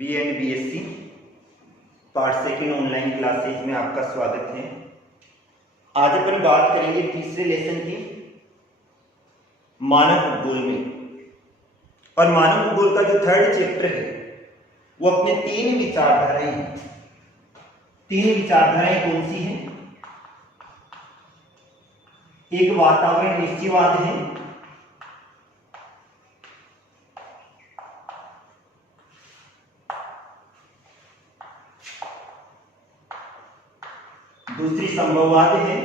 B and BSc part second online classes में आपका स्वागत है। आज अपन बात करेंगे तीसरे लेसन की मानव भूगोल में। और मानव भूगोल का जो थर्ड चैप्टर है वो अपने तीन विचारधाराएं हैं। तीन विचारधाराएं कौन सी हैं? एक वातावरण निश्चयवाद है, दूसरी संभववाद है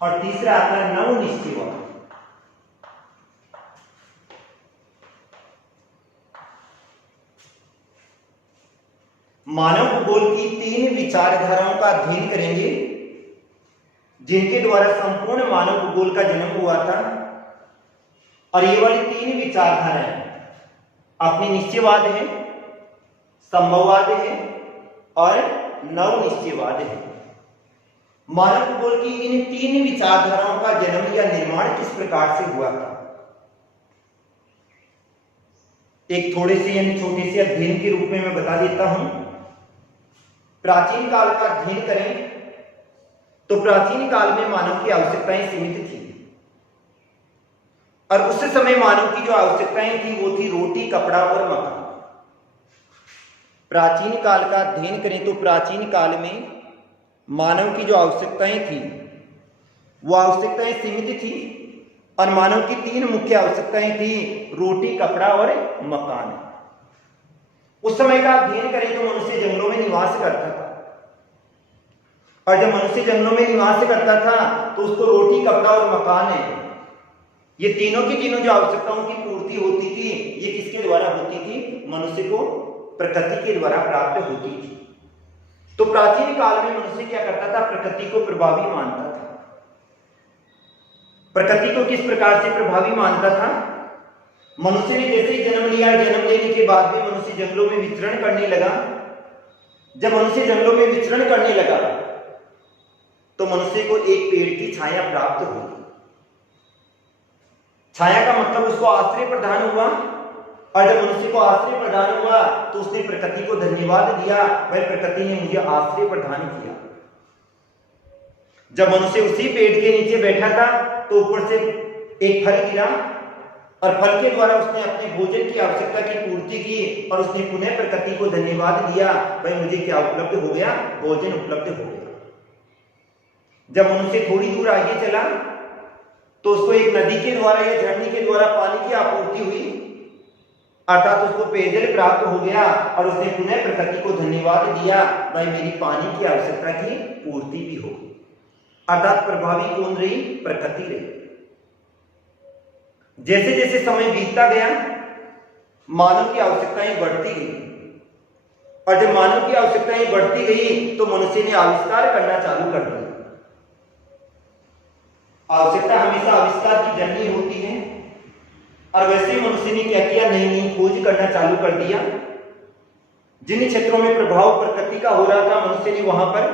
और तीसरा आता है नव निश्चयवाद। मानव भूगोल की तीन विचारधाराओं का अध्ययन करेंगे जिनके द्वारा संपूर्ण मानव भूगोल का जन्म हुआ था। और ये वाली तीन विचारधाराएं अपनी निश्चयवाद है, संभववाद है और नव निश्चयवाद है। मानव भूगोल की इन तीन विचारधाराओं का जन्म या निर्माण किस प्रकार से हुआ था, एक थोड़े से यानी छोटे से अध्ययन के रूप में मैं बता देता हूं। प्राचीन काल का अध्ययन करें तो प्राचीन काल में मानव की आवश्यकताएं सीमित थी और उस समय मानव की जो आवश्यकताएं थी वो थी रोटी, कपड़ा और मकान। प्राचीन काल का अध्ययन करें तो प्राचीन काल में मानव की जो आवश्यकताएं थी वो आवश्यकताएं सीमित थी और मानव की तीन मुख्य आवश्यकताएं थी, रोटी, कपड़ा और मकान। उस समय का अध्ययन करें तो मनुष्य जंगलों में निवास करता था और जब मनुष्य जंगलों में निवास करता था तो उसको रोटी, कपड़ा और मकान है ये तीनों की तीनों जो आवश्यकताओं की पूर्ति होती थी ये किसके द्वारा होती थी? मनुष्य को प्रकृति के द्वारा प्राप्त होती थी। तो प्राचीन काल में मनुष्य क्या करता था? प्रकृति को प्रभावी मानता था। प्रकृति को किस प्रकार से प्रभावी मानता था? मनुष्य ने जैसे ही जन्म लिया, जन्म लेने के बाद में मनुष्य जंगलों में विचरण करने लगा। जब मनुष्य जंगलों में विचरण करने लगा तो मनुष्य को एक पेड़ की छाया प्राप्त हुई। छाया का मतलब उसको आश्रय प्रदान हुआ और जब मनुष्य को आश्रय प्रदान हुआ तो उसने प्रकृति को धन्यवाद दिया, वह प्रकृति ने मुझे आश्रय प्रदान किया। जब मनुष्य उसी पेड़ के नीचे बैठा था तो ऊपर से एक फल गिरा और फल के द्वारा उसने अपने भोजन की आवश्यकता की पूर्ति की और उसने पुनः प्रकृति को धन्यवाद दिया, भाई मुझे क्या उपलब्ध हो गया? भोजन उपलब्ध हो गया। जब मनुष्य थोड़ी दूर आगे चला तो उसको एक नदी के द्वारा या झरने के द्वारा पानी की आपूर्ति हुई, अर्थात उसको पेयजल प्राप्त हो गया और उसने पुनः प्रकृति को धन्यवाद दिया, भाई मेरी पानी की आवश्यकता की पूर्ति भी हो। अर्थात प्रभावी कौन रही? प्रकृति रही। जैसे जैसे समय बीतता गया मानव की आवश्यकताएं बढ़ती गई और जब मानव की आवश्यकताएं बढ़ती गई तो मनुष्य ने आविष्कार करना चालू कर दिया। आवश्यकता हमेशा आविष्कार की जननी होती है और वैसे मनुष्य ने क्या किया? नई नई खोज करना चालू कर दिया। जिन क्षेत्रों में प्रभाव प्रकृति का हो रहा था मनुष्य ने वहां पर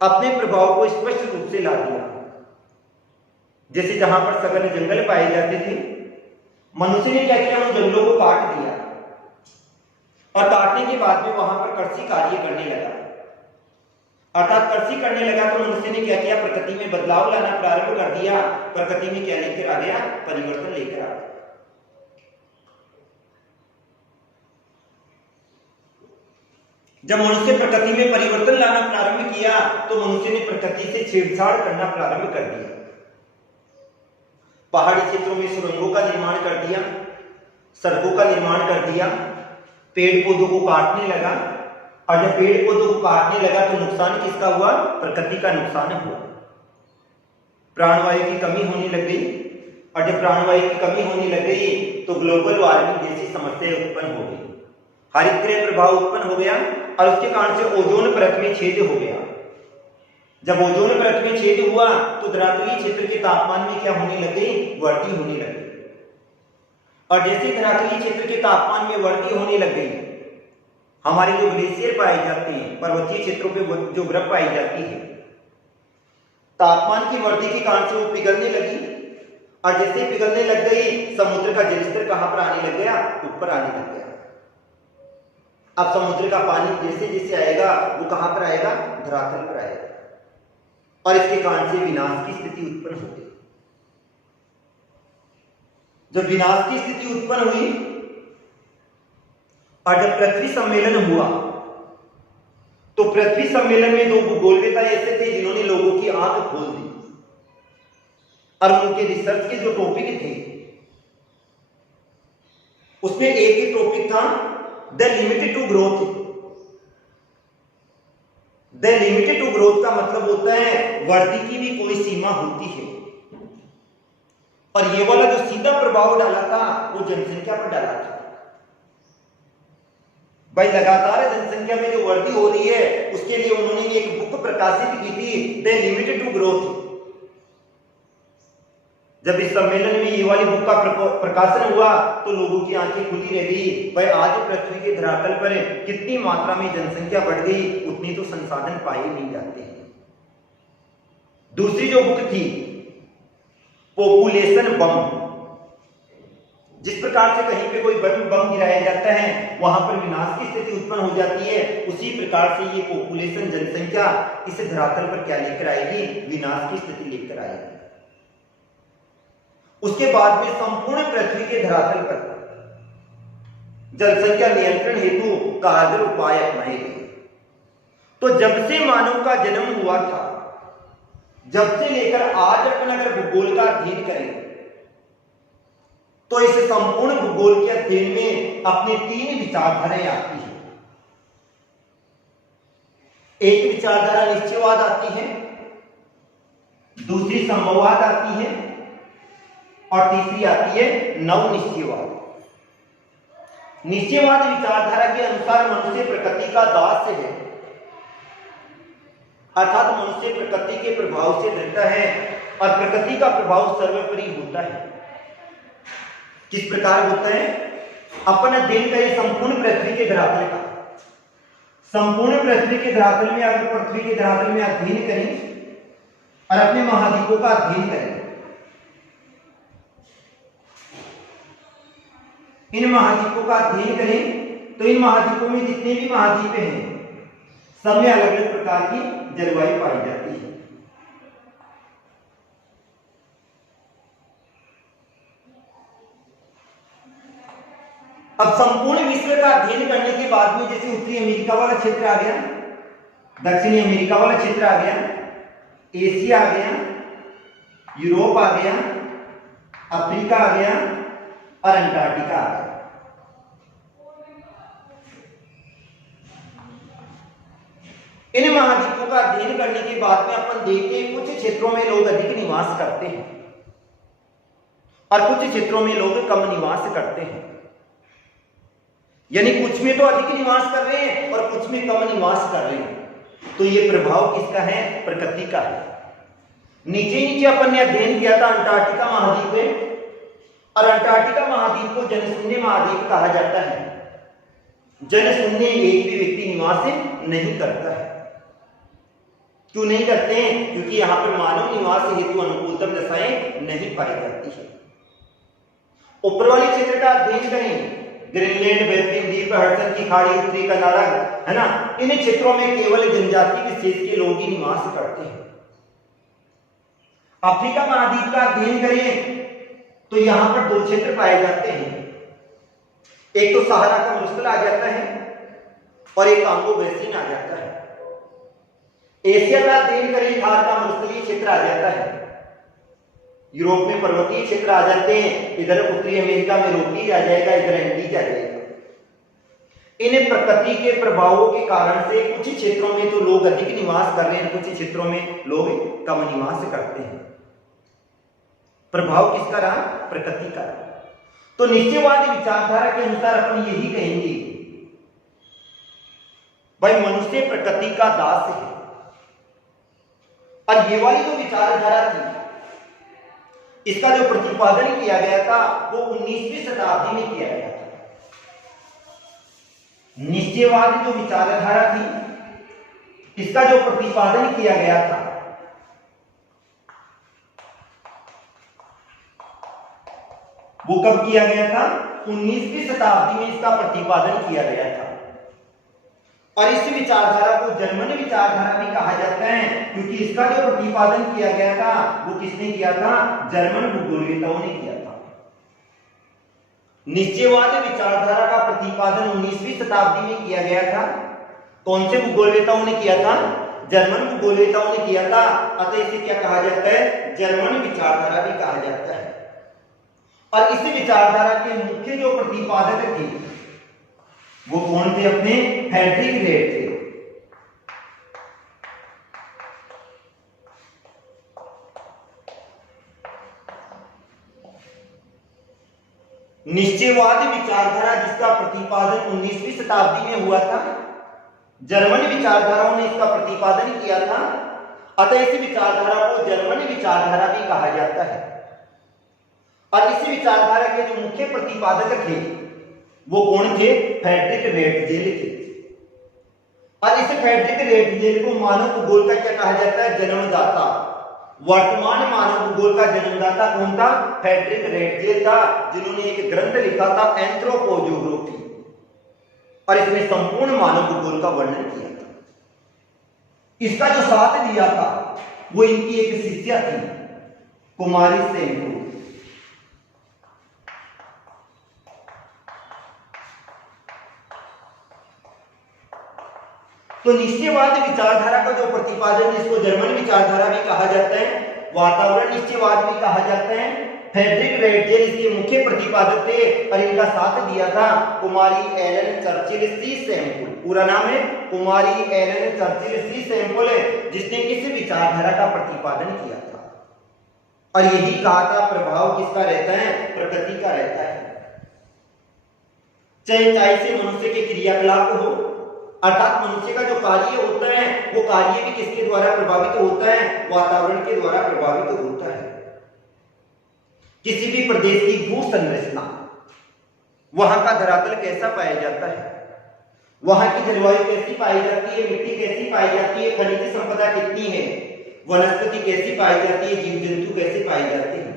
अपने प्रभाव को स्पष्ट रूप से ला दिया। जैसे जहां पर सघन जंगल पाए जाते थे मनुष्य ने क्या किया? उन जंगलों को काट दिया और काटने के बाद में वहां पर कृषि कार्य करने लगा। अर्थात कृषि करने लगा तो मनुष्य ने क्या किया? प्रकृति में बदलाव लाना प्रारंभ कर दिया। प्रकृति में क्या लेकर आ गया? परिवर्तन लेकर आ गया। जब मनुष्य प्रकृति में परिवर्तन लाना प्रारंभ किया तो मनुष्य ने प्रकृति से छेड़छाड़ करना प्रारंभ कर दिया। पहाड़ी क्षेत्रों में सुरंगों का निर्माण कर दिया, सड़कों का निर्माण कर दिया, पेड़ पौधों को काटने लगा और जब पेड़ पौधों को काटने लगा तो नुकसान किसका हुआ? प्रकृति का नुकसान हुआ। प्राणवायु की कमी होने लग गई और जब प्राणवायु की कमी होने लग गई तो ग्लोबल वार्मिंग जैसी समस्याएं उत्पन्न हो गई, हरितगृह प्रभाव उत्पन्न हो गया और उसके कारण से ओजोन परत में छेद हो गया। जब ओजोन परत में छेद हुआ तो धरातलीय क्षेत्र के तापमान में क्या होने लग गई? वृद्धि होने लग गई और जैसे धरातलीय क्षेत्र के तापमान में वृद्धि होने लग गई हमारे जो ग्लेशियर पाए जाते हैं, पर्वतीय क्षेत्रों पे जो बर्फ पाई जाती है, तापमान की वृद्धि के कारण से वो पिघलने लगी और जैसे ही पिघलने लग गई, समुद्र का जलस्तर कहां पर आने लग गया? ऊपर आने लग गया। अब समुद्र का पानी जैसे जैसे आएगा वो कहां पर आएगा? धरातल पर आएगा, और इसके कारण से विनाश की स्थिति उत्पन्न होगी। जब विनाश की स्थिति उत्पन्न हुई और जब पृथ्वी सम्मेलन हुआ, तो पृथ्वी सम्मेलन में दो भूगोलवेता ऐसे थे जिन्होंने लोगों की आंख खोल दी, और उनके रिसर्च के जो टॉपिक थे उसमें एक ही टॉपिक था, the limit to growth. The limit to growth का मतलब होता है वृद्धि की भी कोई सीमा होती है। और ये वाला जो सीधा प्रभाव डाला था वो जनसंख्या पर डाला था। भाई लगातार जनसंख्या में जो वृद्धि हो रही है उसके लिए उन्होंने एक बुक प्रकाशित की थी, द लिमिट टू ग्रोथ। जब इस सम्मेलन में ये वाली बुक का प्रकाशन हुआ तो लोगों की आंखें खुली रह गई। भाई आज पृथ्वी के धरातल पर कितनी मात्रा में जनसंख्या बढ़ गई, उतनी तो संसाधन पाए नहीं जाते हैं। दूसरी जो बुक थी, पॉपुलेशन बम। जिस प्रकार से कहीं पे कोई बम गिराया जाता है वहां पर विनाश की स्थिति उत्पन्न हो जाती है, उसी प्रकार से ये पॉपुलेशन जनसंख्या इस धरातल पर क्या लेकर आएगी? विनाश की स्थिति लेकर आएगी। उसके बाद में संपूर्ण पृथ्वी के धरातल पर जनसंख्या नियंत्रण हेतु कारगर उपाय अपनाए गए। तो जब से मानव का जन्म हुआ था, जब से लेकर आज अपन अगर भूगोल का अध्ययन करें तो इस संपूर्ण भूगोल के अध्ययन में अपनी तीन विचारधाराएं आती हैं। एक विचारधारा निश्चयवाद आती है, दूसरी संभववाद आती है, और तीसरी आती है नवनिश्चयवाद। निश्चयवाद विचारधारा के अनुसार मनुष्य प्रकृति का दास है, अर्थात मनुष्य प्रकृति के प्रभाव से डरता है और प्रकृति का प्रभाव सर्वोपरि होता है। किस प्रकार होता है? अपन अध्ययन करें संपूर्ण पृथ्वी के धरातल का, संपूर्ण पृथ्वी के धरातल में अगर पृथ्वी के धरातल में अध्ययन करें और अपने महाद्वीपों का अध्ययन करें, इन महाद्वीपों का अध्ययन करें तो इन महाद्वीपों में जितने भी महाद्वीप हैं सब में अलग अलग प्रकार की जलवायु पाई जाती है। अब संपूर्ण विश्व का अध्ययन करने के बाद में जैसे उत्तरी अमेरिका वाला क्षेत्र आ गया, दक्षिणी अमेरिका वाला क्षेत्र आ गया, एशिया आ गया, यूरोप आ गया, अफ्रीका आ गया और अंटार्कटिका आ गया। इन महाद्वीपों का अध्ययन करने के बाद में अपन देखते हैं कुछ क्षेत्रों में लोग अधिक निवास करते हैं और कुछ क्षेत्रों में लोग कम निवास करते हैं। यानी कुछ में तो अधिक निवास कर रहे हैं और कुछ में कम निवास कर रहे हैं। तो ये प्रभाव किसका है? प्रकृति का है। नीचे नीचे अपन ने अध्ययन किया था अंटार्कटिका महाद्वीप में, और अंटार्कटिका महाद्वीप को जनशून्य महाद्वीप कहा जाता है। जनशून्य एक भी व्यक्ति निवास नहीं करता है। क्यों नहीं करते हैं? क्योंकि यहां पर मानव निवास हेतु अनुकूलतम दशाएं नहीं पाई जाती है। ऊपर वाले क्षेत्र का अध्ययन करें, ग्रीनलैंड, बेल्फिन द्वीप, हडसन की खाड़ी, उत्तरी कनाडा, है ना, इन क्षेत्रों में केवल जनजाति विशेष के लोग ही निवास करते हैं। अफ्रीका महाद्वीप का अध्ययन करें तो यहां पर दो क्षेत्र पाए जाते हैं, एक तो सहारा का मरुस्थल आ जाता है और एक कांगो बेसिन आ जाता है। एशिया का अध्ययन करें, थार का मरुस्थलीय क्षेत्र आ जाता है, यूरोप में पर्वतीय क्षेत्र आ जाते हैं, इधर उत्तरी अमेरिका में रोकीज आ जाएगा, इधर एंडीज आ जाएगा। इन प्रकृति के प्रभावों के कारण से कुछ क्षेत्रों में तो लोग अधिक निवास कर रहे हैं, कुछ क्षेत्रों में लोग कम निवास करते हैं। प्रभाव किसका रहा? प्रकृति का। तो निश्चयवादी विचारधारा के अनुसार अपन यही कहेंगे, भाई मनुष्य प्रकृति का दास है। और ये वाली जो विचारधारा थी इसका जो प्रतिपादन किया गया था वो 19वीं शताब्दी में किया गया था। निश्चयवादी जो विचारधारा थी इसका जो प्रतिपादन किया गया था वो कब किया गया था? 19वीं शताब्दी में इसका प्रतिपादन किया गया था। और इस विचारधारा को जर्मन विचारधारा भी कहा जाता है, क्योंकि इसका जो प्रतिपादन किया गया था वो किसने किया था? जर्मन भूगोलवेताओं ने किया था। निश्चयवाद विचारधारा का प्रतिपादन 19वीं शताब्दी में किया गया था। कौन से भूगोलवेताओं ने किया था? जर्मन भूगोलवेताओं ने किया था। अतः इसे क्या कहा जाता है? जर्मन विचारधारा भी कहा जाता है। और इस विचारधारा के मुख्य जो प्रतिपादक थे वो कौन थे? अपने फ्रेडरिक रेट थे। निश्चयवाद विचारधारा जिसका प्रतिपादन 19वीं शताब्दी में हुआ था, जर्मन विचारधाराओं ने इसका प्रतिपादन किया था। अतः इस विचारधारा को जर्मन विचारधारा भी कहा जाता है। और इस विचारधारा के जो मुख्य प्रतिपादक थे वो कौन थे? फ्रेडरिक रेटजेल थे। और इस फ्रेडरिक रेटजेल को मानव भूगोल का क्या कहा जाता है? जन्मदाता। वर्तमान मानव भूगोल का जन्मदाता कौन था? फ्रेडरिक रेटजेल था, जिन्होंने एक ग्रंथ लिखा था एंथ्रोपोजियोग्राफी, और इसमें संपूर्ण मानव भूगोल का वर्णन किया था। इसका जो साथ दिया था वो इनकी एक शिष्या थी, कुमारी सेंको। तो निश्चयवाद विचारधारा का जो प्रतिपादन, इसको जर्मन विचारधारा भी कहा जाता है, वातावरण निश्चयवाद भी कहा जाता है। फ्रेडरिक रेटजेल इसके मुख्य प्रतिपादक थे और इनका साथ दिया था कुमारी एलन चर्चिल सी सैंपल। पूरा नाम है कुमारी एलन चर्चिल सी सैंपल, जिसने इस विचारधारा का प्रतिपादन किया था। और यही कहा था प्रभाव किसका रहता है? प्रकृति का रहता है। चाहे से मनुष्य के क्रियाकलाप हो, अर्थात मनुष्य का जो कार्य होता है वो कार्य भी किसके द्वारा प्रभावित होता है? वातावरण के द्वारा प्रभावित होता है। किसी भी प्रदेश की भू संरचना, वहां का धरातल कैसा पाया जाता है, वहां की जलवायु कैसी पाई जाती है, मिट्टी कैसी पाई जाती है, खनिज संपदा कितनी है, वनस्पति कैसी पाई जाती है, जीव जंतु कैसे पाए जाते हैं,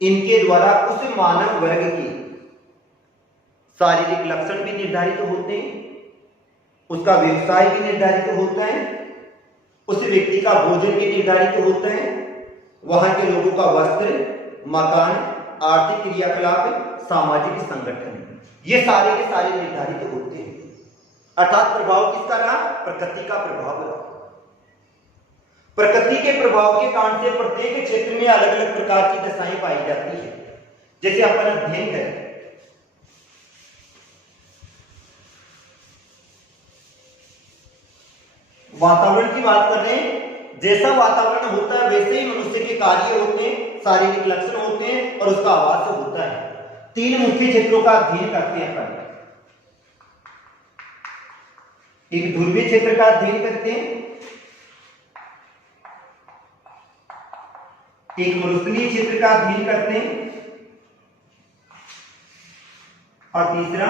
इनके द्वारा उस मानव वर्ग के शारीरिक लक्षण भी निर्धारित होते हैं, उसका व्यवसाय भी निर्धारित होता है, उस व्यक्ति का भोजन भी निर्धारित होता है, वहां के लोगों का वस्त्र, मकान, आर्थिक क्रियाकलाप, सामाजिक संगठन, ये सारे के सारे निर्धारित होते हैं। अर्थात प्रभाव किसका रहा? प्रकृति का प्रभाव रहा। प्रकृति के प्रभाव के कारण से प्रत्येक क्षेत्र में अलग अलग प्रकार की दशाएं पाई जाती है। जैसे अपन अध्ययन करें, वातावरण की बात कर रहे हैं, जैसा वातावरण होता है वैसे ही मनुष्य के कार्य होते हैं, शारीरिक लक्षण होते हैं और उसका आवास होता है। 3 मुख्य क्षेत्रों का अध्ययन करते हैं अपन। एक ध्रुवीय क्षेत्र का अध्ययन करते हैं, एक मरुस्थलीय क्षेत्र का अध्ययन करते हैं, और तीसरा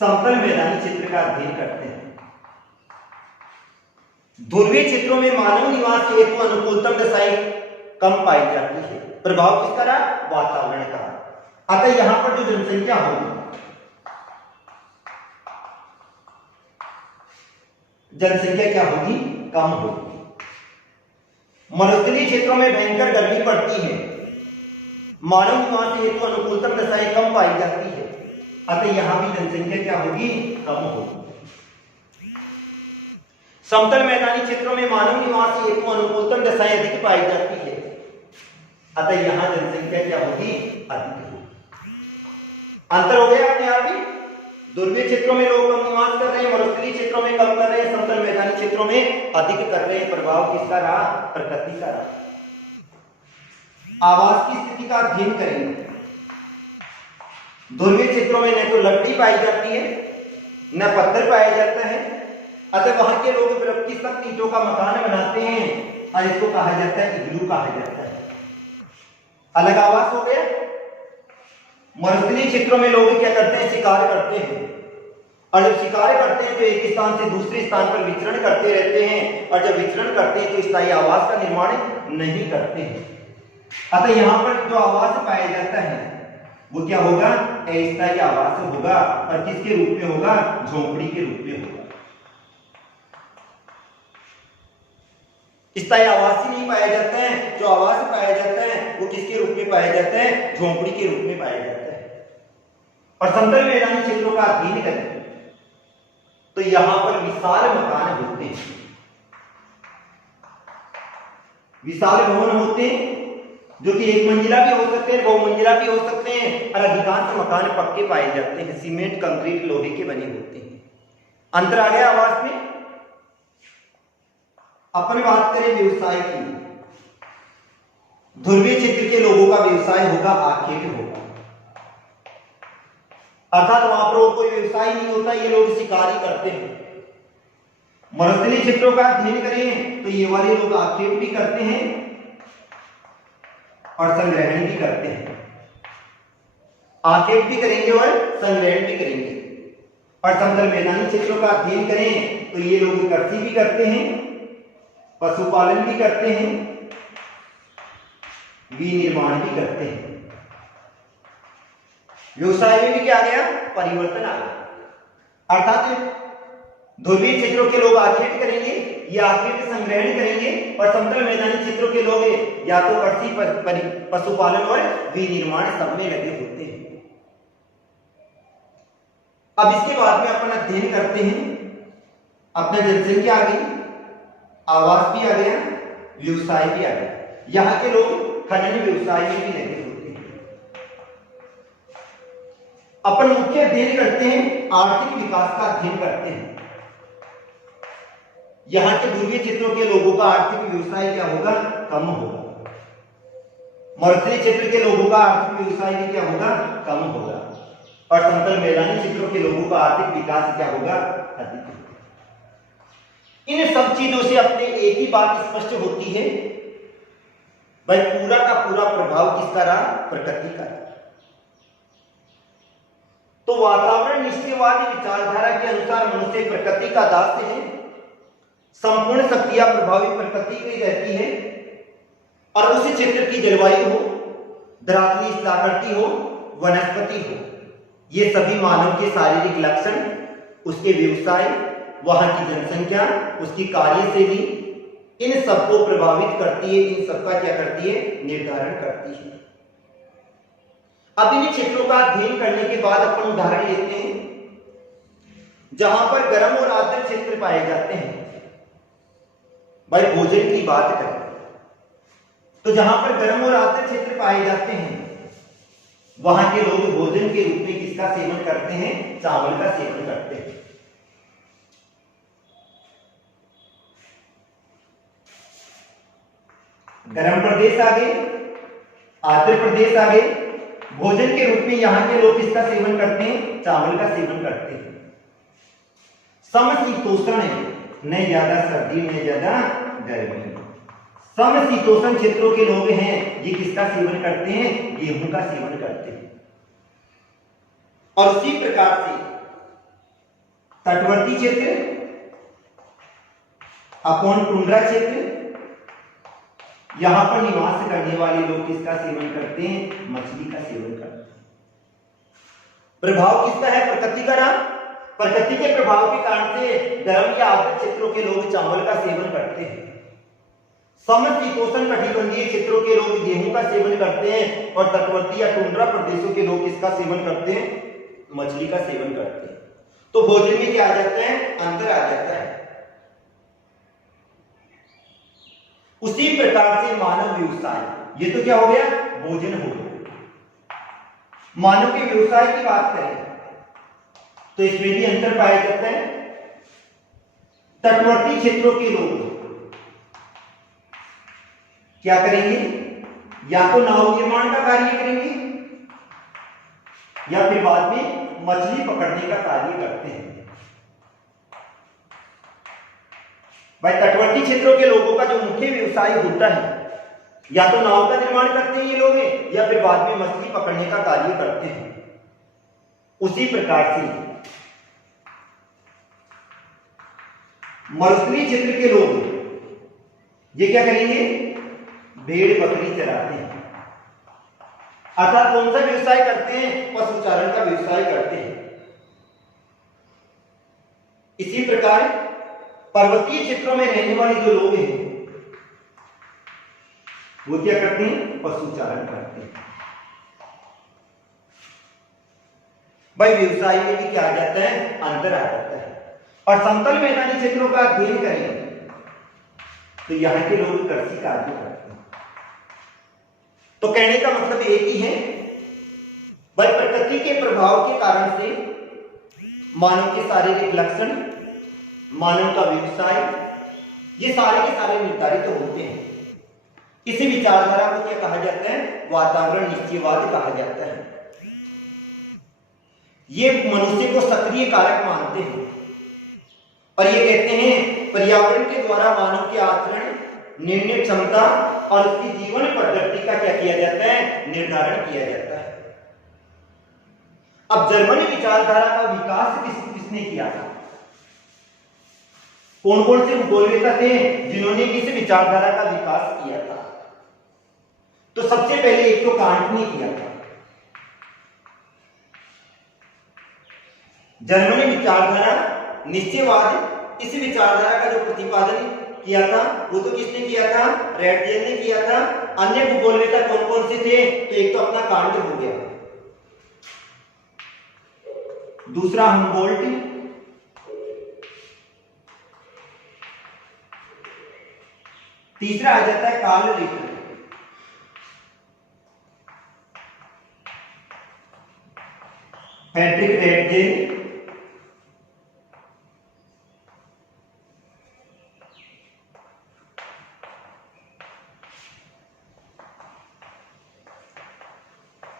समतल मैदानी क्षेत्र का अध्ययन करते हैं। ध्रुवीय क्षेत्रों में मानव निवास हेतु अनुकूलतम दशाएं कम पाई जाती है। प्रभाव किसका रहा? वातावरण का। अतः यहां पर जो जनसंख्या होगी, जनसंख्या क्या होगी? कम होगी। मरुस्थलीय क्षेत्रों में भयंकर गर्मी पड़ती है, मानव निवास हेतु अनुकूलतम दशाएं कम पाई जाती है, अतः यहां भी जनसंख्या क्या होगी? कम होगी। समतल मैदानी क्षेत्रों में मानव निवास हेतु अनुकूलतम दशाएं अधिक पाई जाती है, अतः यहां जनसंख्या क्या होगी? अधिक होगी। अंतर हो गया अपने आप ही। ध्रुवीय क्षेत्रों में लोग कम निवास कर रहे हैं, मरुस्थलीय क्षेत्रों में कम कर रहे हैं, समतल मैदानी क्षेत्रों में अधिक कर रहे हैं। प्रभाव किसका रहा? प्रकृति का रहा। आवास की स्थिति का अध्ययन करेंगे। ध्रुवीय क्षेत्रों में न तो लकड़ी पाई जाती है, न पत्थर पाया जाता है, अतः वहां के लोग बर्फ की सख्त ईंटों का मकान बनाते हैं और इसको कहा जाता है इग्लू कहा जाता है। अलग आवास हो गया। मरुस्थलीय क्षेत्रों में लोग क्या करते हैं? शिकार करते हैं, और जब शिकार करते हैं तो एक स्थान से दूसरे स्थान पर विचरण करते रहते हैं, और जब विचरण करते हैं तो स्थायी आवास का निर्माण नहीं करते हैं। अतः यहाँ पर जो आवास पाया जाता है वो क्या होगा, अस्थायी आवास होगा। और किसके रूप में होगा, झोपड़ी के रूप में होगा। स्थायी आवास ही नहीं पाया जाता है, जो आवास पाया जाता है वो किसके रूप में पाया जाता है, झोपड़ी के रूप में पाया जाता है। और समतल मैदानी क्षेत्रों का अध्ययन करें तो यहां पर विशाल मकान होते हैं, विशाल भवन होते हैं, जो कि एक मंजिला भी हो सकते हैं, बहुमंजिला भी हो सकते हैं। और अधिकांश मकान पक्के पाए जाते हैं, सीमेंट, कंक्रीट, लोहे के बने होते हैं। अंतर आ गया आवास में। अपन बात करें व्यवसाय की, ध्रुवीय क्षेत्र के लोगों का व्यवसाय होगा आखेट होगा, अर्थात वहां पर और कोई व्यवसाय नहीं होता, ये लोग शिकारी करते हैं। मरुस्थलीय क्षेत्रों का अध्ययन करें तो ये वाले लोग आखेट भी करते हैं और संग्रहण भी करते हैं, आखेट भी करेंगे और संग्रहण भी करेंगे। और समतल मैदानी क्षेत्रों का अध्ययन करें तो ये लोग कृषि भी करते हैं, पशुपालन भी करते हैं, विनिर्माण भी करते हैं। व्यवसाय में भी क्या आ गया, परिवर्तन आ गया। अर्थात ध्रुवीय क्षेत्रों के लोग आखेट करेंगे, ये आखेट संग्रहण करेंगे, और समतल मैदानी क्षेत्रों के लोग या तो कृषि, पशुपालन और विनिर्माण सब में लगे होते हैं। अब इसके बाद में अपन अध्ययन करते हैं, अपना जनसंख्या आ गई, आवास भी आ गया, व्यवसाय भी आ गया। यहाँ के लोग खनन व्यवसाय में भी लगे होते हैं। अपन मुख्य अध्ययन करते हैं, आर्थिक विकास का अध्ययन करते हैं। यहाँ के ध्रुवीय क्षेत्रों के लोगों का आर्थिक व्यवसाय क्या होगा, कम होगा। मरुस्थलीय क्षेत्र के लोगों का आर्थिक व्यवसाय भी क्या होगा, कम होगा। और समतल मैदानी क्षेत्रों के लोगों का आर्थिक विकास क्या होगा, अधिक होगा। इन सब चीजों से अपने एक ही बात स्पष्ट होती है, भाई पूरा का पूरा प्रभाव किसका रहा, प्रकृति का। तो वातावरण निष्ठवादी विचारधारा के अनुसार मनुष्य प्रकृति का दास है, संपूर्ण शक्तियां प्रभावी प्रकृति की रहती है, और उसी क्षेत्र की जलवायु हो, धरातलीय स्थलाकृति हो, वनस्पति हो, ये सभी मानव के शारीरिक लक्षण, उसके व्यवसाय, वहां की जनसंख्या, उसकी कार्यशैली, इन सबको प्रभावित करती है, इन सबका क्या करती है, निर्धारण करती है। अब इन क्षेत्रों का अध्ययन करने के बाद अपन उदाहरण लेते हैं जहां पर गर्म और आर्द्र क्षेत्र पाए जाते हैं। भाई भोजन की बात करें तो जहां पर गर्म और आर्द्र क्षेत्र पाए जाते हैं वहां के लोग भोजन के रूप में किसका सेवन करते हैं, चावल का सेवन करते हैं। गर्म प्रदेश आ गए, आर्द्र प्रदेश आ गए, भोजन के रूप में यहां के लोग किसका सेवन करते हैं, चावल का सेवन करते हैं। समशीतोष्ण है, न ज्यादा सर्दी न ज्यादा गर्मी। समशीतोष्ण क्षेत्रों के लोग हैं, ये किसका सेवन करते हैं, गेहूं का सेवन करते हैं। और उसी प्रकार से तटवर्ती क्षेत्र, अपॉन टुंड्रा क्षेत्र, यहां पर निवास करने वाले लोग किसका सेवन करते हैं, मछली का सेवन करते हैं। प्रभाव किसका है, प्रकृति का ना। प्रकृति के प्रभाव के कारण से गर्म या आर्द्र क्षेत्रों के लोग चावल का सेवन करते हैं। समशीतोष्ण कटिबंधीय क्षेत्रों के लोग गेहूं का सेवन करते हैं, और तटवर्ती या टुंड्रा प्रदेशों के लोग किसका सेवन करते हैं, मछली का सेवन करते हैं। तो भोजन में क्या आ जाता है, अंतर आ जाता है। उसी प्रकार से मानव व्यवसाय, ये तो क्या हो गया, भोजन हो गया। मानव के व्यवसाय की बात करें तो इसमें भी अंतर पाया जाता है। तटवर्ती क्षेत्रों के लोग क्या करेंगे, या तो नाव निर्माण का कार्य करेंगे या फिर बाद में मछली पकड़ने का कार्य करते हैं। भाई तटवर्ती क्षेत्रों के लोगों का जो मुख्य व्यवसाय होता है, या तो नाव का निर्माण करते हैं ये लोग, या फिर बाद में मछली पकड़ने का कार्य करते हैं। उसी प्रकार से मरुस्थलीय क्षेत्र के लोग ये क्या करेंगे, भेड़ बकरी चराते हैं। अर्थात कौन सा व्यवसाय करते हैं? पशुचारण का व्यवसाय करते हैं। इसी प्रकार पर्वतीय क्षेत्रों में रहने वाले जो लोग हैं वो क्या करते हैं? पशुचारण करते हैं। भाई व्यवसाय में भी क्या आ जाता है? अंतर आ जाता है। और समतल मैदानी क्षेत्रों का अध्ययन करें तो यहाँ के लोग कृषि कार्य करते हैं। तो कहने का मतलब एक ही है, भाई प्रकृति के प्रभाव के कारण से मानव के शारीरिक लक्षण, मानव का व्यवसाय, ये सारे के सारे निर्धारित होते हैं। इसी विचारधारा को क्या कहा जाता है? वातावरण निश्चयवाद कहा जाता है। ये मनुष्य को सक्रिय कारक मानते हैं और ये कहते हैं पर्यावरण के द्वारा मानव के आचरण, निर्णय क्षमता और उसकी जीवन पद्धति का क्या किया जाता है? निर्धारण किया जाता है। अब जर्मनी विचारधारा का विकास किसने किया था? कौन कौन से भूगोलवेत्ता थे जिन्होंने इस विचारधारा का विकास किया था? तो सबसे पहले एक तो कांट ने किया था। जर्मनी विचारधारा निश्चयवाद, इस विचारधारा का जो प्रतिपादन किया था वो तो किसने किया था? रैटजेल ने किया था। अन्य भूगोलवेत्ता कौन कौन से थे? तो एक तो अपना कांट हो गया, दूसरा हमबोल्ट, तीसरा आ जाता है कार्ल रिटर। फ्रेडरिक रैटजेल,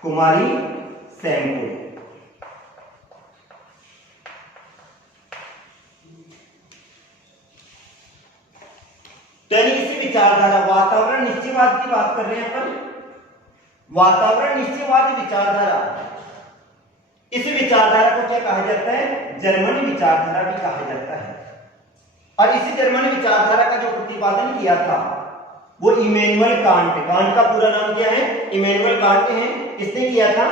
कुमारी सैमपुल। तो यानी इसी विचारधारा वातावरण निश्चयवाद की बात कर रहे हैं अपन। वातावरण निश्चयवाद विचारधारा, इस विचारधारा को क्या कहा जाता है? जर्मनी विचारधारा भी कहा जाता है। और इसी जर्मनी विचारधारा का जो प्रतिपादन किया था वो इमैनुअल कांट, कांट का पूरा नाम क्या है? इमैनुअल कांट है। इसने किया था,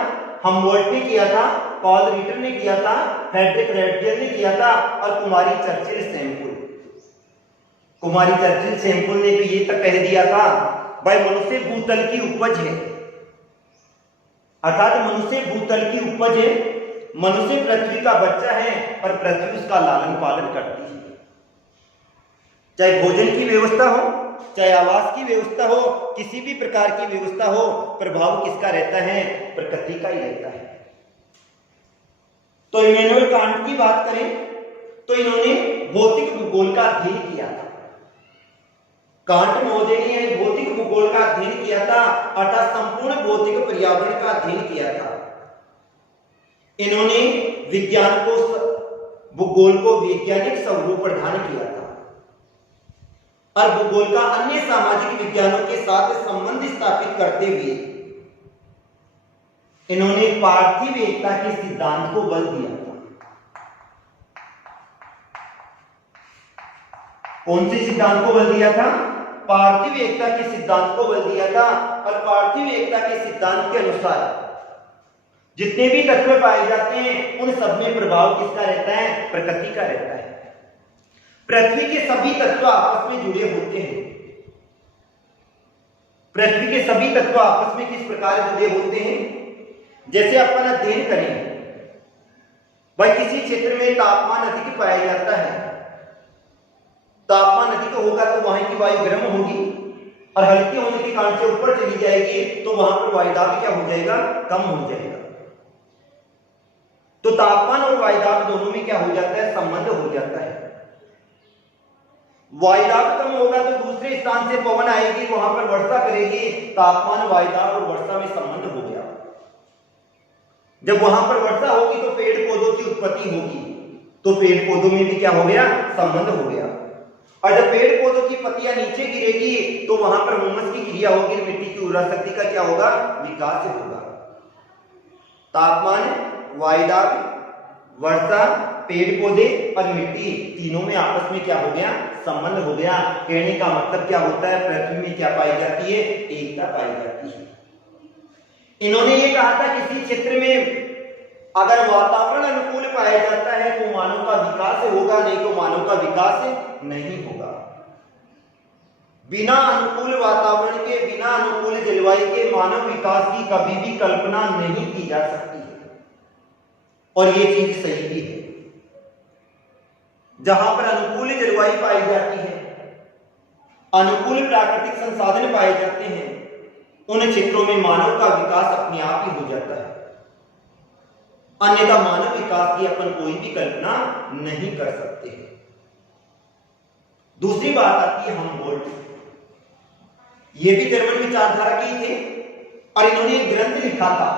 हमबोल्ट ने किया था, कार्ल रिटर ने किया था, फ्रेडरिक रैटजेल ने किया था और कुमारी चर्चिल सैमपुल। कुमारी चर्चिल सैमपुल ने तो ये तक कह दिया था भाई मनुष्य भूतल की उपज है, अर्थात मनुष्य भूतल की उपज है, मनुष्य पृथ्वी का बच्चा है और पृथ्वी उसका लालन पालन करती है। चाहे भोजन की व्यवस्था हो, चाहे आवास की व्यवस्था हो, किसी भी प्रकार की व्यवस्था हो, प्रभाव किसका रहता है? प्रकृति का ही रहता है। तो इमैनुअल कांट की बात करें तो इन्होंने भौतिक भूगोल का अध्ययन किया था। कांट महोदय ने भौतिक भूगोल का अध्ययन किया था, अर्थात संपूर्ण भौतिक पर्यावरण का अध्ययन किया था। इन्होंने विज्ञान को, भूगोल को वैज्ञानिक स्वरूप प्रदान किया था और भूगोल का अन्य सामाजिक विज्ञानों के साथ संबंध स्थापित करते हुए इन्होंने पार्थिव एकता के सिद्धांत को बल दिया था। कौन से सिद्धांत को बल दिया था? पार्थिव एकता के सिद्धांत को बल दिया था। और पार्थिव एकता के सिद्धांत के अनुसार जितने भी तत्व पाए जाते हैं उन सब में प्रभाव किसका रहता है? प्रकृति का रहता है। पृथ्वी के सभी तत्व आपस में जुड़े होते हैं। पृथ्वी के सभी तत्व आपस में किस प्रकार जुड़े होते हैं? जैसे अपन अध्ययन करें, भाई किसी क्षेत्र में तापमान अधिक पाया जाता है, तापमान अधिक होगा तो वहां की वायु गर्म होगी और हल्की होने के कारण से ऊपर चली जाएगी तो वहां पर वायुदाब क्या हो जाएगा? कम हो जाएगा। तो तापमान और वायुदाब दोनों में क्या हो जाता है? संबंध हो जाता है। वायुदाब कम होगा तो दूसरे स्थान से पवन आएगी, वहां पर वर्षा करेगी, तापमान, वायुदाब और वर्षा में संबंध हो गया। जब वहां पर वर्षा होगी तो पेड़ पौधों की उत्पत्ति होगी, तो पेड़ पौधों में भी क्या हो गया? संबंध हो गया। और जब पेड़ पौधों की पत्तियां नीचे गिरेगी तो वहां पर हुमस की क्रिया होगी, मिट्टी की उर्वरा शक्ति का क्या होगा? विकास होगा। तापमान, वायुदाब, वर्षा, पेड़ पौधे और मिट्टी तीनों में आपस में क्या हो गया? संबंध हो गया। कहने का मतलब क्या होता है? पृथ्वी में क्या पाई जाती है? एकता पाई जाती है। इन्होंने ये कहा था किसी क्षेत्र में अगर वातावरण अनुकूल पाया जाता है तो मानव का विकास होगा, नहीं तो मानव का विकास नहीं होगा। बिना अनुकूल वातावरण के, बिना अनुकूल जलवायु के मानव विकास की कभी भी कल्पना नहीं की जा सकती है। और ये चीज सही भी है। जहां पर अनुकूल जलवायु पाई जाती है, अनुकूल प्राकृतिक संसाधन पाए जाते हैं, उन क्षेत्रों में मानव का विकास अपने आप ही हो जाता है। अन्यथा मानव विकास की अपन कोई भी कल्पना नहीं कर सकते। दूसरी बात आती है हमबोल्ट। ये भी जर्मन विचारधारा के थे और इन्होंने एक ग्रंथ लिखा था।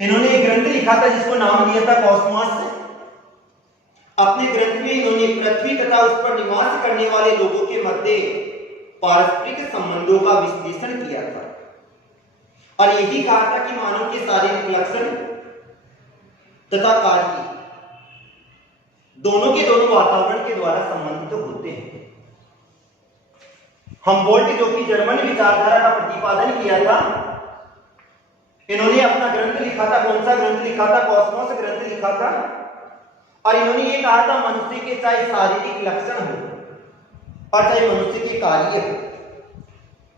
इन्होंने एक ग्रंथ लिखा था जिसको नाम दिया था कॉस्मॉस। अपने ग्रंथ में इन्होंने पृथ्वी तथा उस पर निवास करने वाले लोगों के मध्य पारस्परिक संबंधों का विश्लेषण किया था और यही कहा था कि मानव के शारीरिक लक्षण तथा कार्य दोनों के दोनों वातावरण के द्वारा संबंधित होते हैं। हमबोल्ट जो कि जर्मन विचारधारा का प्रतिपादन किया था, इन्होंने अपना ग्रंथ लिखा था। कौन सा ग्रंथ लिखा था? कॉस्मॉस ग्रंथ लिखा था। और इन्होंने ये कहा था मनुष्य के चाहे शारीरिक लक्षण हो और चाहे मनुष्य के कार्य हो,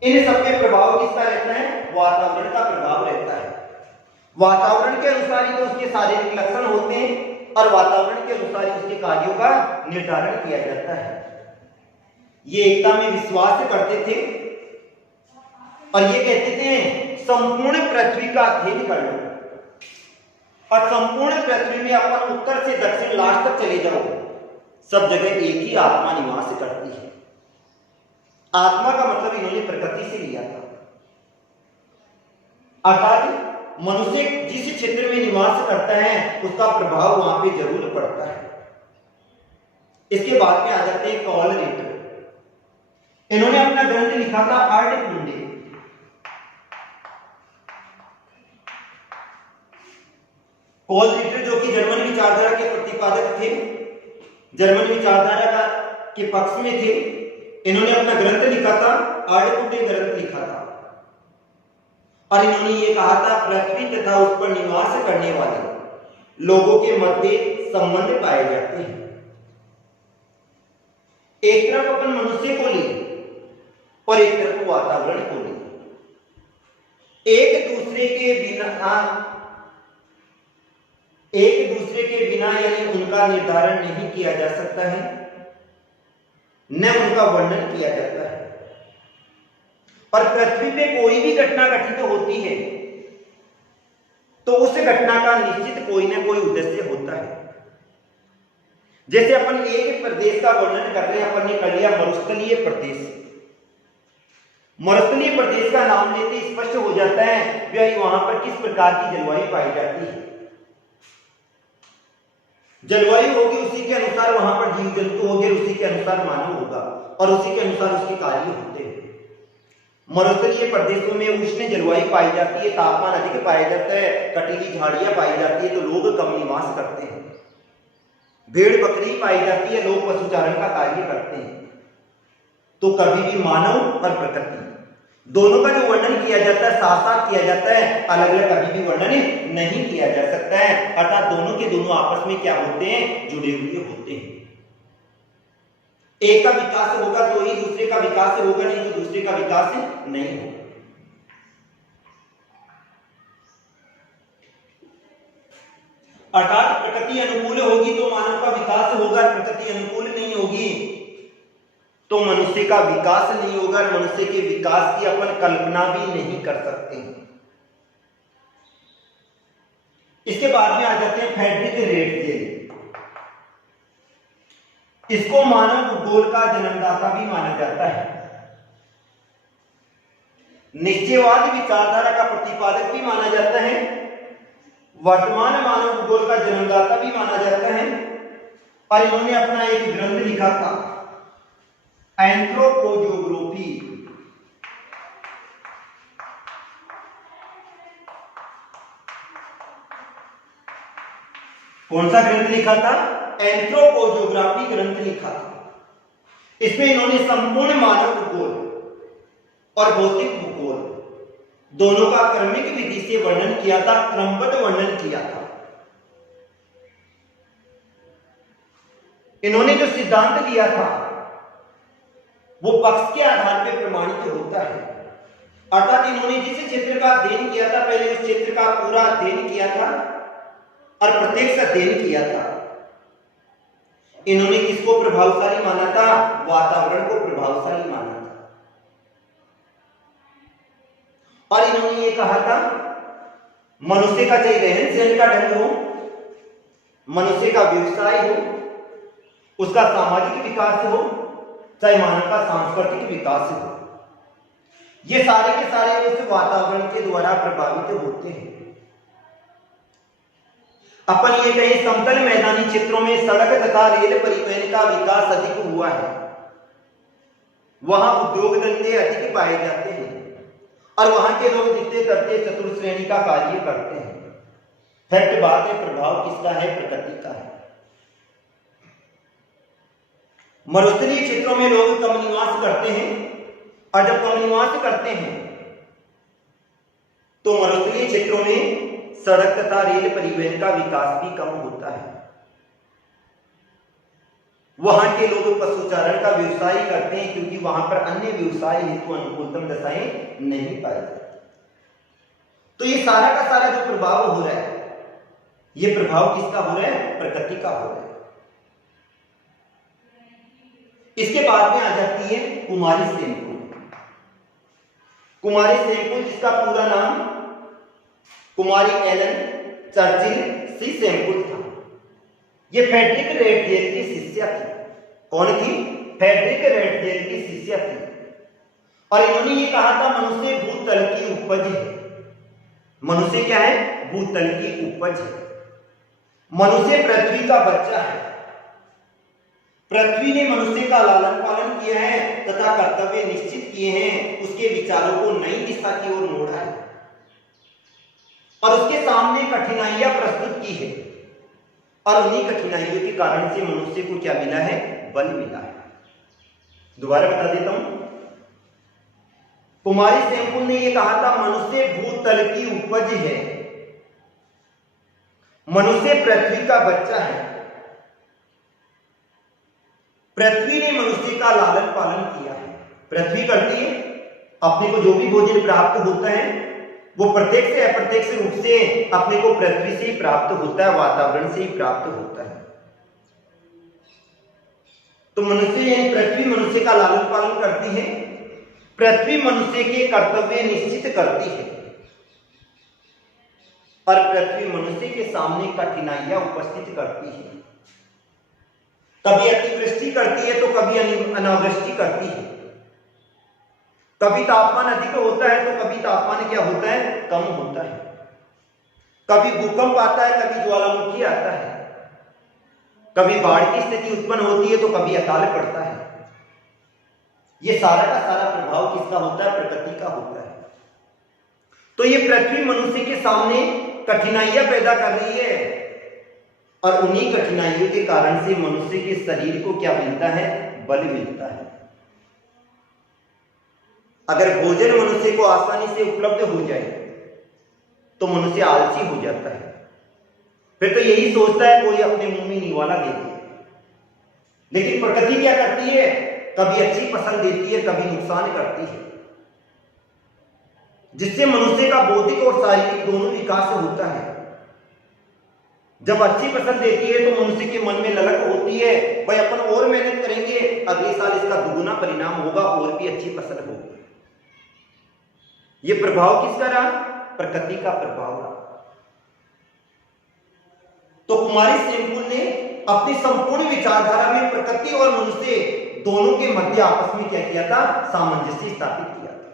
इन सबके प्रभाव किसका रहता है? वातावरण का प्रभाव रहता है। वातावरण के अनुसार ही तो उसके शारीरिक लक्षण होते हैं और वातावरण के अनुसार ही उसके कार्यों का निर्धारण किया जाता है। ये एकता में विश्वास करते थे और ये कहते थे संपूर्ण पृथ्वी का अध्ययन कर लो और संपूर्ण पृथ्वी में अपन उत्तर से दक्षिण लास्ट तक चले जाओ, सब जगह एक ही आत्मा निवास करती है। आत्मा का मतलब इन्होंने प्रकृति से लिया था, अर्थात मनुष्य जिस क्षेत्र में निवास करता है उसका प्रभाव वहां पे जरूर पड़ता है। इसके बाद में आ जाते हैं कॉल रिटर। इन्होंने अपना ग्रंथ लिखा था आर्ट कुंडे। कॉल रिटर जो कि जर्मन विचारधारा के प्रतिपादक थे, जर्मन विचारधारा के पक्ष में थे, इन्होंने अपना ग्रंथ लिखा था, आर्ट कुंडे ग्रंथ लिखा था और इन्होंने ये कहा था पृथ्वी तथा उस पर निवास करने वाले लोगों के मध्य संबंध पाए जाते हैं। एक तरफ अपन मनुष्य को ले और एक तरफ वातावरण को ले, एक दूसरे के बिना यानी उनका निर्धारण नहीं किया जा सकता है, न उनका वर्णन किया जाता है। पर पृथ्वी पे कोई भी घटना घटित होती है तो उस घटना का निश्चित कोई ना कोई उद्देश्य होता है। जैसे अपन एक प्रदेश का वर्णन कर रहे हैं, अपन ने कर लिया मरुस्थलीय प्रदेश। मरुस्थलीय प्रदेश का नाम लेते स्पष्ट हो जाता है भाई वहां पर किस प्रकार की जलवायु पाई जाती है। जलवायु होगी उसी के अनुसार वहां पर जीव जंतु होंगे, उसी के अनुसार मानव होगा और उसी के अनुसार उसके कार्य होते हैं। मरुस्थलीय प्रदेशों में उष्ण जलवायु पाई जाती है, तापमान अधिक पाया जाता है, कटीली झाड़ियां पाई जाती है तो लोग कम निवास करते हैं। भेड़ बकरी पाई जाती है, लोग पशुचारण का कार्य करते हैं। तो कभी भी मानव और प्रकृति दोनों का जो वर्णन किया जाता है साथ साथ किया जाता है, अलग अलग कभी भी वर्णन नहीं किया जा सकता है। अर्थात दोनों के दोनों आपस में क्या होते हैं? जुड़े हुए होते हैं। एक का विकास होगा तो ही दूसरे का विकास होगा, नहीं तो दूसरे का विकास नहीं होगा। अर्थात प्रकृति अनुकूल होगी तो मानव का विकास होगा, प्रकृति अनुकूल नहीं होगी तो मनुष्य का विकास नहीं होगा। मनुष्य के विकास की अपन कल्पना भी नहीं कर सकते हैं। इसके बाद में आ जाते हैं फ्रेडरिक रेटजेल। इसको मानव भूगोल का जन्मदाता भी माना जाता है, निश्चयवाद विचारधारा का प्रतिपादक भी माना जाता है, वर्तमान मानव भूगोल का जन्मदाता भी माना जाता है। और इन्होंने अपना एक ग्रंथ लिखा था एंथ्रोपोजोग्राफी। कौन सा ग्रंथ लिखा था? एंथ्रोपोजोग्राफी ग्रंथ लिखा था। इसमें इन्होंने संपूर्ण मानव भूगोल और भौतिक भूगोल दोनों का क्रमिक विधि से वर्णन किया था, क्रमबद्ध वर्णन किया था। इन्होंने जो सिद्धांत दिया था वो पक्ष के आधार पर प्रमाणित होता है, अर्थात इन्होंने जिस क्षेत्र का अध्ययन किया था पहले उस क्षेत्र का पूरा अध्ययन किया था और प्रत्यक्ष अध्ययन किया था। इन्होंने किसको प्रभावशाली माना था? वातावरण को प्रभावशाली माना था। और इन्होंने ये कहा था मनुष्य का चाहे रहन सहन का ढंग हो, मनुष्य का व्यवसाय हो, उसका सामाजिक विकास हो, चाहे मानव का सांस्कृतिक विकास हो, ये सारे के सारे उस वातावरण के द्वारा प्रभावित होते हैं। अपन ये कहें समतल मैदानी क्षेत्रों में सड़क तथा रेल परिवहन का विकास अधिक हुआ है, वहां उद्योग धंधे अधिक पाए जाते हैं और वहां के लोग नित्य करते चतुर श्रेणी का कार्य करते हैं। फैक्ट बात है, प्रभाव किसका है? प्रकृति का है। मरुस्थलीय क्षेत्रों में लोग कम निवास करते हैं और जब कम निवास करते हैं तो मरुस्थलीय क्षेत्रों में सड़क तथा रेल परिवहन का विकास भी कम होता है। वहां के लोग पशुचारण का व्यवसाय करते हैं क्योंकि वहां पर अन्य व्यवसाय हेतु अनुकूलतम दशाएं नहीं पाई जाती। तो ये सारा का सारा जो प्रभाव हो रहा है, ये प्रभाव किसका हो रहा है? प्रकृति का हो रहा है। इसके बाद में आ जाती है कुमारी सेनकुल। कुमारी सेनकुल जिसका पूरा नाम कुमारी एलन चर्चिल सी सेनकुल था। ये फ्रेडरिक रेटजेल की शिष्या थी। कौन थी? फ्रेडरिक रेटजेल की शिष्या थी। और इन्होंने ये कहा था मनुष्य भूतल की उपज है। मनुष्य क्या है? भूतल की उपज है। मनुष्य पृथ्वी का बच्चा है। पृथ्वी ने मनुष्य का लालन पालन किया है तथा कर्तव्य निश्चित किए हैं, उसके विचारों को नई दिशा की ओर मोड़ा है और उसके सामने कठिनाइयां प्रस्तुत की है और उन्हीं कठिनाइयों के कारण से मनुष्य को क्या मिला है? बल मिला है। दोबारा बता देता हूं, कुमारी सेनकुल ने यह कहा था मनुष्य भूतल की उपज है, मनुष्य पृथ्वी का बच्चा है, पृथ्वी ने मनुष्य का लालन पालन किया है। पृथ्वी करती है, अपने को जो भी भोजन प्राप्त होता है वो प्रत्यक्ष से अप्रत्यक्ष रूप से अपने को पृथ्वी से ही प्राप्त होता है, वातावरण से ही प्राप्त होता है। तो मनुष्य यानी पृथ्वी मनुष्य का लालन पालन करती है, पृथ्वी मनुष्य के कर्तव्य निश्चित करती है और पृथ्वी मनुष्य के सामने कठिनाइयां उपस्थित करती है। कभी अतिवृष्टि करती है तो कभी अनावृष्टि करती है। कभी तापमान अधिक होता है तो कभी तापमान क्या होता है? कम होता है। कभी भूकंप आता है, कभी ज्वालामुखी आता है, कभी बाढ़ की स्थिति उत्पन्न होती है तो कभी अकाल पड़ता है। ये सारा का सारा प्रभाव किसका होता है? प्रकृति का होता है। तो ये पृथ्वी मनुष्य के सामने कठिनाइयां पैदा कर रही है और उन्हीं कठिनाइयों के कारण से मनुष्य के शरीर को क्या मिलता है? बल मिलता है। अगर भोजन मनुष्य को आसानी से उपलब्ध हो जाए तो मनुष्य आलसी हो जाता है, फिर तो यही सोचता है कोई अपने मुंह में निवाला दे दे। लेकिन प्रकृति क्या करती है? कभी अच्छी फसल देती है, कभी नुकसान करती है, जिससे मनुष्य का बौद्धिक और शारीरिक दोनों विकास होता है। जब अच्छी फसल देती है तो मनुष्य के मन में ललक होती है, भाई अपन और मेहनत करेंगे, अगले साल इसका दुगुना परिणाम होगा और भी अच्छी फसल होगी। ये प्रभाव किसका रहा? प्रकृति का प्रभाव रहा। तो कुमारी सेनकुल ने अपनी संपूर्ण विचारधारा में प्रकृति और मनुष्य दोनों के मध्य आपस में क्या किया था? सामंजस्य स्थापित किया था।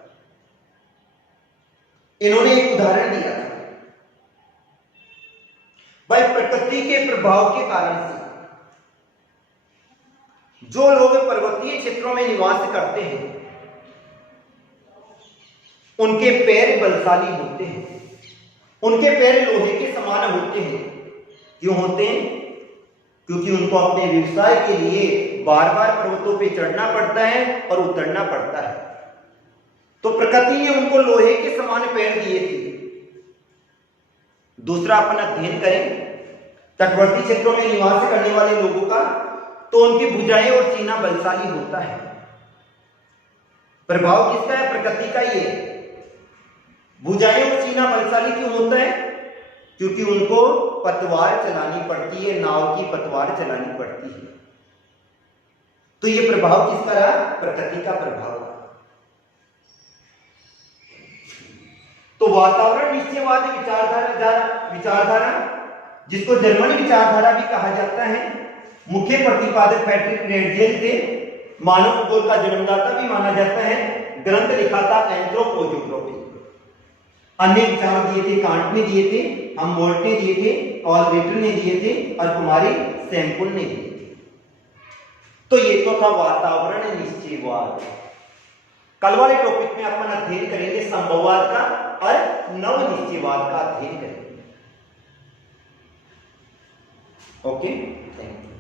इन्होंने एक उदाहरण दिया था, भाई प्रकृति के प्रभाव के कारण से जो लोग पर्वतीय क्षेत्रों में निवास करते हैं उनके पैर बलशाली होते हैं, उनके पैर लोहे के समान होते हैं। क्यों होते हैं? क्योंकि उनको अपने व्यवसाय के लिए बार बार पर्वतों पे चढ़ना पड़ता है और उतरना पड़ता है। तो प्रकृति ने उनको लोहे के समान पैर दिए थे। दूसरा अपन अध्ययन करें तटवर्ती क्षेत्रों में निवास करने वाले लोगों का, तो उनकी भुजाएं और सीना बलशाली होता है। प्रभाव किसका है? प्रकृति का ही है। भुजाएं और सीना बलशाली क्यों होता है? क्योंकि उनको पतवार चलानी पड़ती है, नाव की पतवार चलानी पड़ती है। तो ये प्रभाव किसका रहा? प्रकृति का प्रभाव। तो वातावरण निश्चयवादी विचारधारा जिसको जर्मन विचारधारा भी कहा जाता है, मुख्य प्रतिपादक पैट्रिक रेडजेल थे। मानव भूगोल का जन्मदाता भी माना जाता है। ग्रंथ लिखा था एंथ्रोपोजियोग्राफी। अन्य विचार दिए थे, कांट ने दिए थे, हमबोल्ट ने दिए थे, ऑलरेटर ने दिए थे और कुमारी सैंपुल ने दिए थे। तो ये तो था वातावरण निश्चयवाद। कल वाले टॉपिक में अपन अध्ययन करेंगे संभववाद का और नव निश्चयवाद का अध्ययन करेंगे। Okay, thank you.